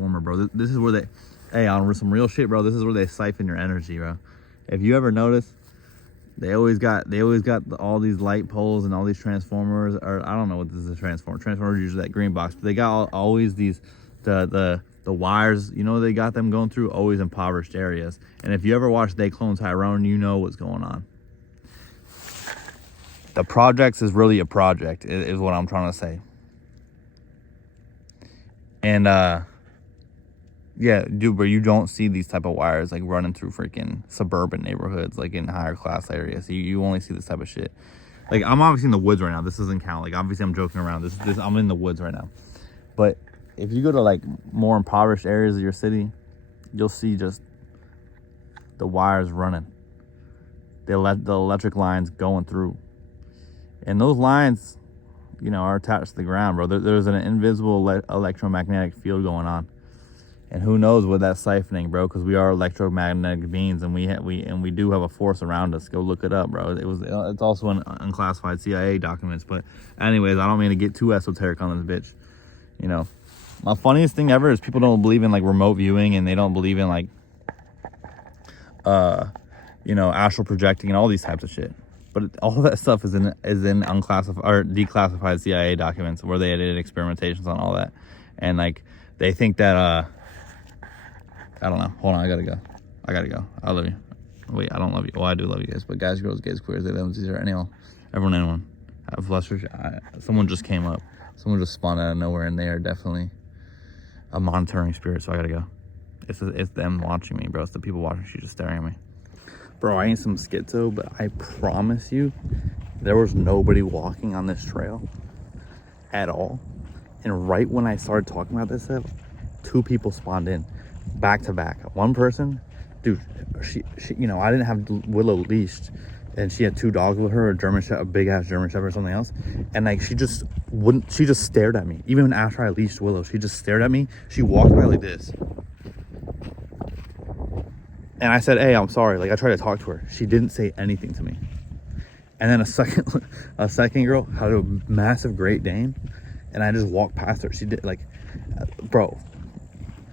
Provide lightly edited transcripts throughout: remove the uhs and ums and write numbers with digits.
transformer, bro. This is where they, hey, on some real shit, bro. This is where they siphon your energy, bro. If you ever notice, they always got all these light poles and all these transformers, or I don't know what this is a transformer. Transformers are usually that green box, but they got always these the wires. You know, they got them going through always impoverished areas. And if you ever watch They Clone Tyrone, you know what's going on. The projects is really a project, is what I'm trying to say. And yeah, dude, but you don't see these type of wires like running through freaking suburban neighborhoods, like in higher class areas. You only see this type of shit. Like, I'm obviously in the woods right now. This doesn't count. Like, obviously I'm joking around. This I'm in the woods right now. But if you go to like more impoverished areas of your city, you'll see just the wires running. The electric lines going through. And those lines, you know, are attached to the ground, bro. There's an invisible electromagnetic field going on. And who knows what that's siphoning, bro, because we are electromagnetic beings, and we do have a force around us. Go look it up, bro. It's also in unclassified CIA documents. But anyways, I don't mean to get too esoteric on this bitch. You know, my funniest thing ever is people don't believe in like remote viewing, and they don't believe in like you know, astral projecting and all these types of shit. But all of that stuff is in unclassified or declassified CIA documents where they did experimentations on all that. And like they think that I don't know. Hold on, I gotta go. I love you. Wait, I don't love you. Well, I do love you guys, but guys, girls, gays, queers, they, them, these are anyone. Someone just came up. Someone just spawned out of nowhere, and they are definitely a monitoring spirit. So I gotta go. It's them watching me, bro. It's the people watching. She's just staring at me. Bro, I ain't some schizo, but I promise you, there was nobody walking on this trail at all. And right when I started talking about this stuff, 2 people spawned in, back to back. One person, dude, she you know, I didn't have Willow leashed, and she had 2 dogs with her, a big ass German Shepherd or something else. And like, she just stared at me. Even after I leashed Willow, she just stared at me. She walked by like this. And I said, hey, I'm sorry. Like, I tried to talk to her. She didn't say anything to me. And then a second girl had a massive Great Dane, and I just walked past her. She did, like, bro,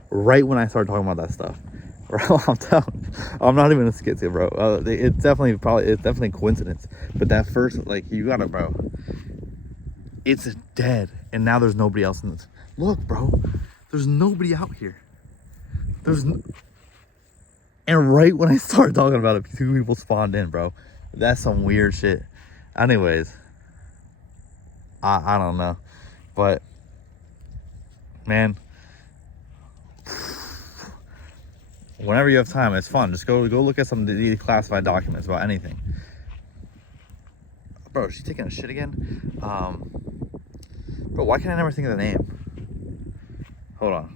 right when I started talking about that stuff, bro, I'm not even a schizo, bro. It's definitely coincidence. But that first, like, you gotta, bro, it's dead. And now there's nobody else in this. Look, bro, there's nobody out here. And right when I started talking about it, 2 people spawned in, bro. That's some weird shit. Anyways, I don't know. But, man, whenever you have time, it's fun. Just go look at some declassified documents about anything. Bro, she's taking a shit again? Bro, why can I never think of the name? Hold on.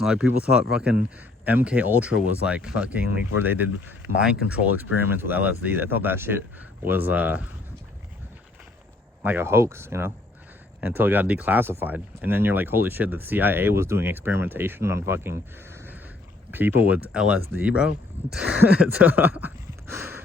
Like, people thought fucking MK Ultra was like fucking like where they did mind control experiments with LSD. They thought that shit was like a hoax, you know, until it got declassified. And then you're like, holy shit, the CIA was doing experimentation on fucking people with LSD, bro.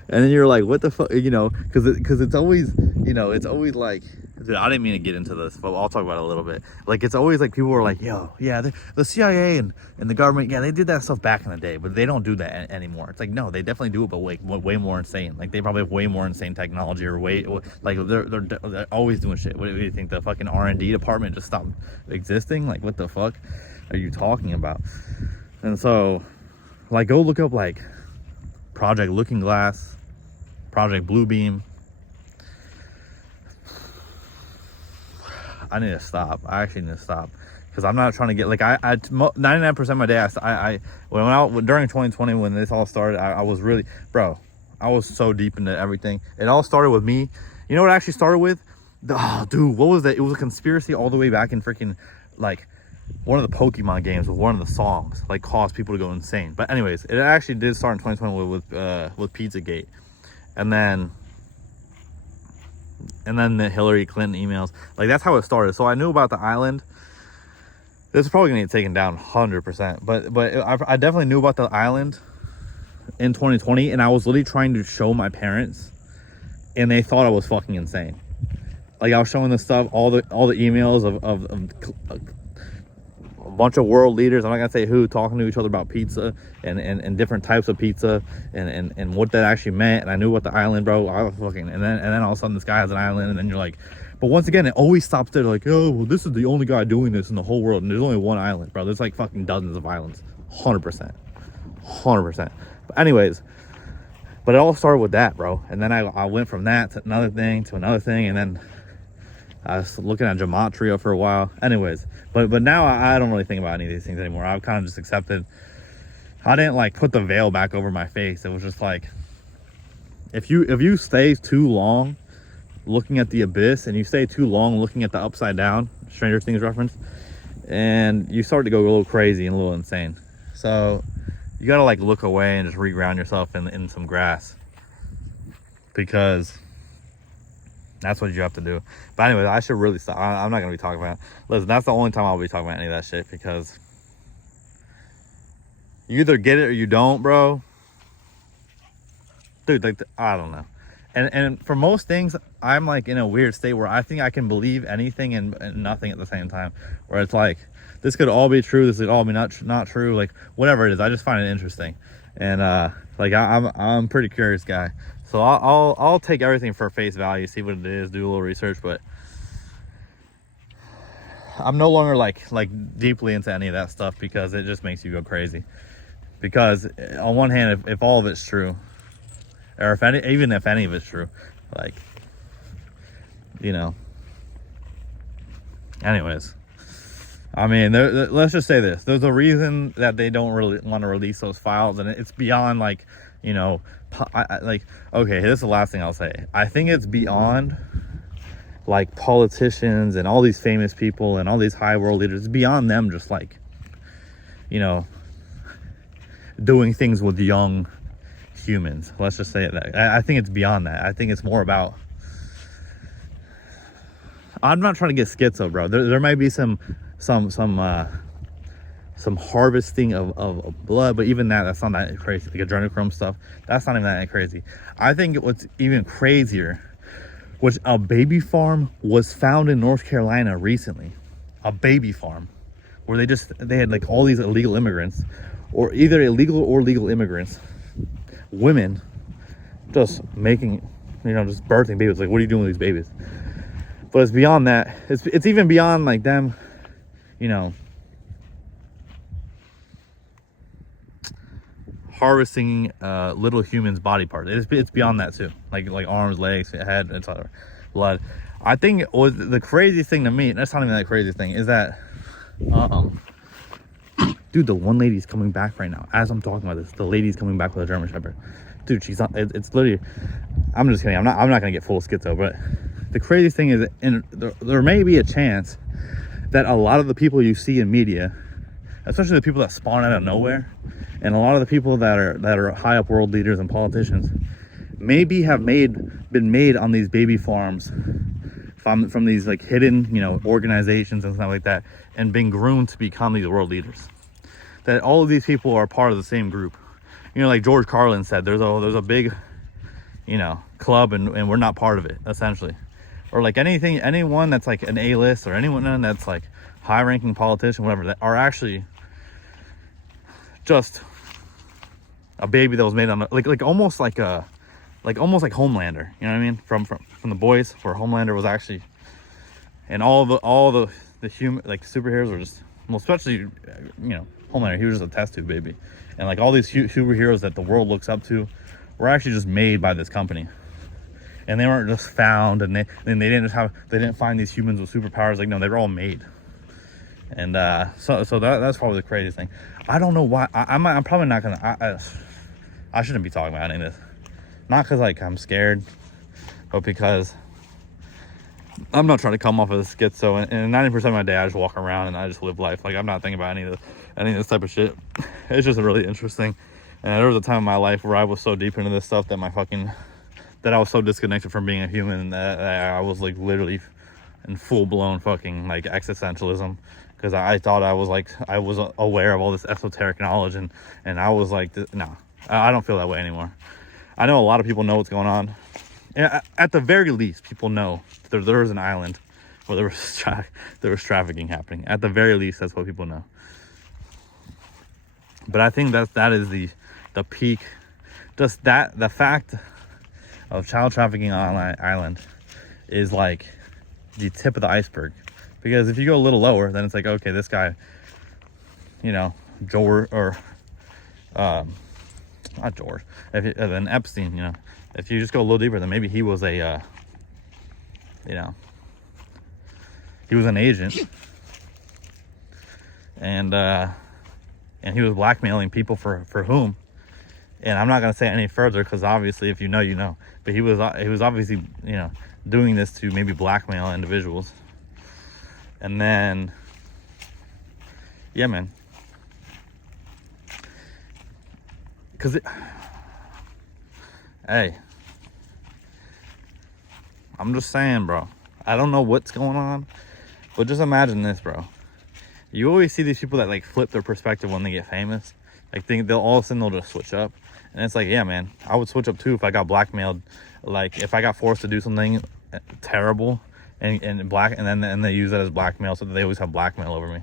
And then you're like, what the fuck, you know, because it's always, you know, it's always like, dude, I didn't mean to get into this, but I'll talk about it a little bit. Like, it's always like people are like, yo, yeah, the CIA and the government, yeah, they did that stuff back in the day, but they don't do that anymore. It's like, no, they definitely do it, but way more insane. Like, they probably have way more insane technology, or like they're always doing shit. What do you think? The fucking R&D department just stopped existing? Like, what the fuck are you talking about? And so, like, go look up like Project Looking Glass, Project Bluebeam. I need to stop. I actually need to stop, because I'm not trying to get like 99% of my day during 2020 when this all started, I was really, bro, I was so deep into everything. It all started with me. You know what it actually started with? Dude, what was that? It was a conspiracy all the way back in freaking like one of the Pokemon games with one of the songs like caused people to go insane. But anyways, it actually did start in 2020 with Pizzagate, and then the Hillary Clinton emails. Like, that's how it started. So I knew about the island. This is probably gonna get taken down 100%, but I definitely knew about the island in 2020, and I was literally trying to show my parents, and they thought I was fucking insane. Like I was showing this stuff, all the emails of a bunch of world leaders, I'm not gonna say who, talking to each other about pizza and different types of pizza and what that actually meant. And I knew what the island, bro. I was fucking, and then all of a sudden this guy has an island, and then you're like, but once again, it always stops there. Like, oh, well, this is the only guy doing this in the whole world, and there's only one island, bro. There's like fucking dozens of islands, 100%. But anyways, but it all started with that, bro. And then I went from that to another thing, and then I was looking at gematria for a while. Anyways, but now I don't really think about any of these things anymore. I've kind of just accepted. I didn't like put the veil back over my face. It was just like, if you stay too long looking at the abyss, and you stay too long looking at the upside down, Stranger Things reference, and you start to go a little crazy and a little insane. So you gotta like look away and just reground yourself in some grass, because that's what you have to do. But anyway, I should really stop. I'm not gonna be talking about it. Listen, that's the only time I'll be talking about any of that shit, because you either get it or you don't, bro. Dude, like, I don't know. And for most things, I'm like in a weird state where I think I can believe anything and nothing at the same time. Where it's like, this could all be true, this could all be not true, like whatever it is. I just find it interesting, and like I'm a pretty curious guy, so I'll take everything for face value, see what it is, do a little research. But I'm no longer like deeply into any of that stuff, because it just makes you go crazy. Because on one hand, if all of it's true, or even if any of it's true, like, you know. Anyways, I mean, let's just say this. There's a reason that they don't really want to release those files, and it's beyond, like, you know, like, okay, this is the last thing I'll say. I think it's beyond, like, politicians and all these famous people and all these high world leaders. It's beyond them just, like, you know, doing things with young humans. Let's just say that. I think it's beyond that. I think it's more about, I'm not trying to get schizo, bro. There might be some harvesting of blood, but even that's not that crazy. Like adrenochrome stuff, that's not even that crazy. I think what's even crazier was a baby farm was found in North Carolina recently. A baby farm where they had like all these illegal immigrants, or either illegal or legal immigrants, women, just making, you know, just birthing babies. Like, what are you doing with these babies? But it's beyond that. It's even beyond like them, you know, harvesting little humans' body parts. It's beyond that too. Like arms, legs, head, etc. Blood. I think it was the craziest thing to me. That's not even that craziest thing. Is that, dude, the one lady's coming back right now as I'm talking about this. The lady's coming back with a German Shepherd. Dude, she's not. It's literally. I'm just kidding. I'm not gonna get full schizo, but the craziest thing is, there may be a chance that a lot of the people you see in media, especially the people that spawn out of nowhere, and a lot of the people that are high up world leaders and politicians, maybe have been made on these baby farms from these like hidden, you know, organizations and stuff like that, and been groomed to become these world leaders. That all of these people are part of the same group. You know, like George Carlin said, there's a big, you know, club, and we're not part of it, essentially. Or like anyone that's like an A-list, or anyone that's like high-ranking politician, whatever, that are actually just a baby that was made on like almost like Homelander. You know what I mean? From The Boys, where Homelander was actually, and all the human, like, superheroes were just, well, especially, you know, Homelander, he was just a test tube baby. And like all these superheroes that the world looks up to were actually just made by this company. And they weren't just found, and they didn't find these humans with superpowers. Like, no, they were all made. And so that's probably the craziest thing. I don't know why. I'm probably not gonna. I shouldn't be talking about any of this. Not because like I'm scared, but because I'm not trying to come off of this schizo. And 90% of my day, I just walk around and I just live life. Like, I'm not thinking about any of this type of shit. It's just really interesting. And there was a time in my life where I was so deep into this stuff that I was so disconnected from being a human that I was like literally in full-blown fucking like existentialism, because I thought I was aware of all this esoteric knowledge, and I was like, no, I don't feel that way anymore. I know a lot of people know what's going on, At the very least, people know there was an island where there was trafficking happening. At the very least, that's what people know. But I think that is the peak. Just the fact of child trafficking on an island is like the tip of the iceberg. Because if you go a little lower, then it's like, okay, this guy, George, or not George, then Epstein, if you just go a little deeper, then maybe he was he was an agent, and he was blackmailing people for whom. And I'm not gonna say any further because obviously, if you know, you know. But he was obviously doing this to maybe blackmail individuals. And then, yeah, man. Cause hey, I'm just saying, bro. I don't know what's going on, but just imagine this, bro. You always see these people that like flip their perspective when they get famous. Like they'll all of a sudden they'll just switch up. And it's like, yeah, man, I would switch up too if I got blackmailed. Like if I got forced to do something terrible and then they use that as blackmail, so that they always have blackmail over me.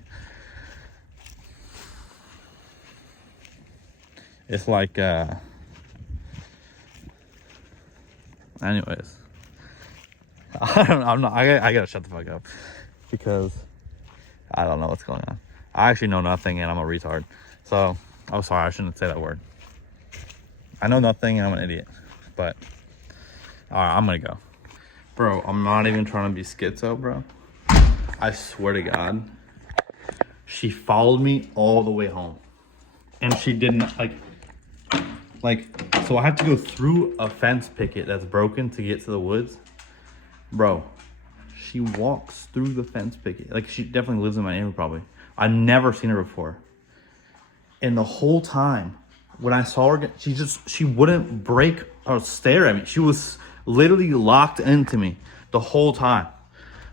It's like, anyways, I gotta shut the fuck up because I don't know what's going on. I actually know nothing and I'm a retard. So, I'm sorry, I shouldn't say that word. I know nothing and I'm an idiot. But, alright, I'm gonna go. Bro, I'm not even trying to be schizo, bro. I swear to God, she followed me all the way home. And she didn't, so I have to go through a fence picket that's broken to get to the woods. Bro, she walks through the fence picket. Like, she definitely lives in my neighborhood, probably. I've never seen her before. And the whole time, when I saw her, she wouldn't break or stare at me. She was literally locked into me the whole time.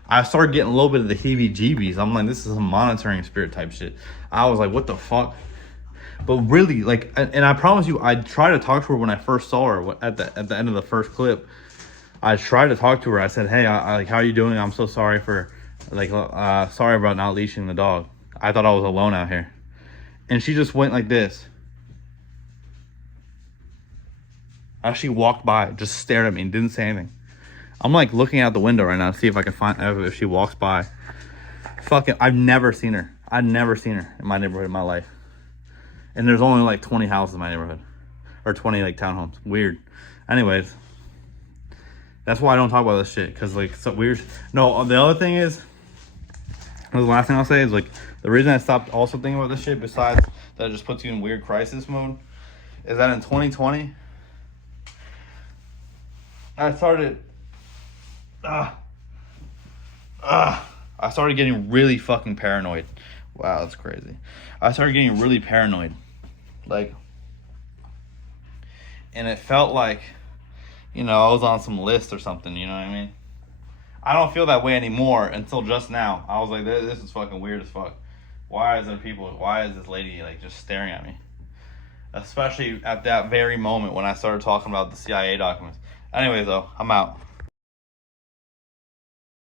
I started getting a little bit of the heebie-jeebies. I'm like, this is a monitoring spirit type shit. I was like, what the fuck? But really, like, and I promise you, I tried to talk to her when I first saw her at the end of the first clip. I tried to talk to her. I said, hey, like, how are you doing? I'm so sorry for, sorry about not leashing the dog. I thought I was alone out here. And she just went like this. As she walked by, just stared at me and didn't say anything. I'm like looking out the window right now to see if I can find if she walks by. Fucking, I've never seen her. I've never seen her in my neighborhood in my life. And there's only like 20 houses in my neighborhood. Or 20 like townhomes. Weird. Anyways. That's why I don't talk about this shit. Because like, so weird. No, the other thing is, the last thing I'll say is like, the reason I stopped also thinking about this shit, besides that it just puts you in weird crisis mode, is that in 2020, I started getting really fucking paranoid. Wow, that's crazy. I started getting really paranoid. Like, and it felt like, I was on some list or something, you know what I mean? I don't feel that way anymore until just now. I was like, this is fucking weird as fuck. Why is this lady like just staring at me? Especially at that very moment when I started talking about the CIA documents. Anyways though, I'm out.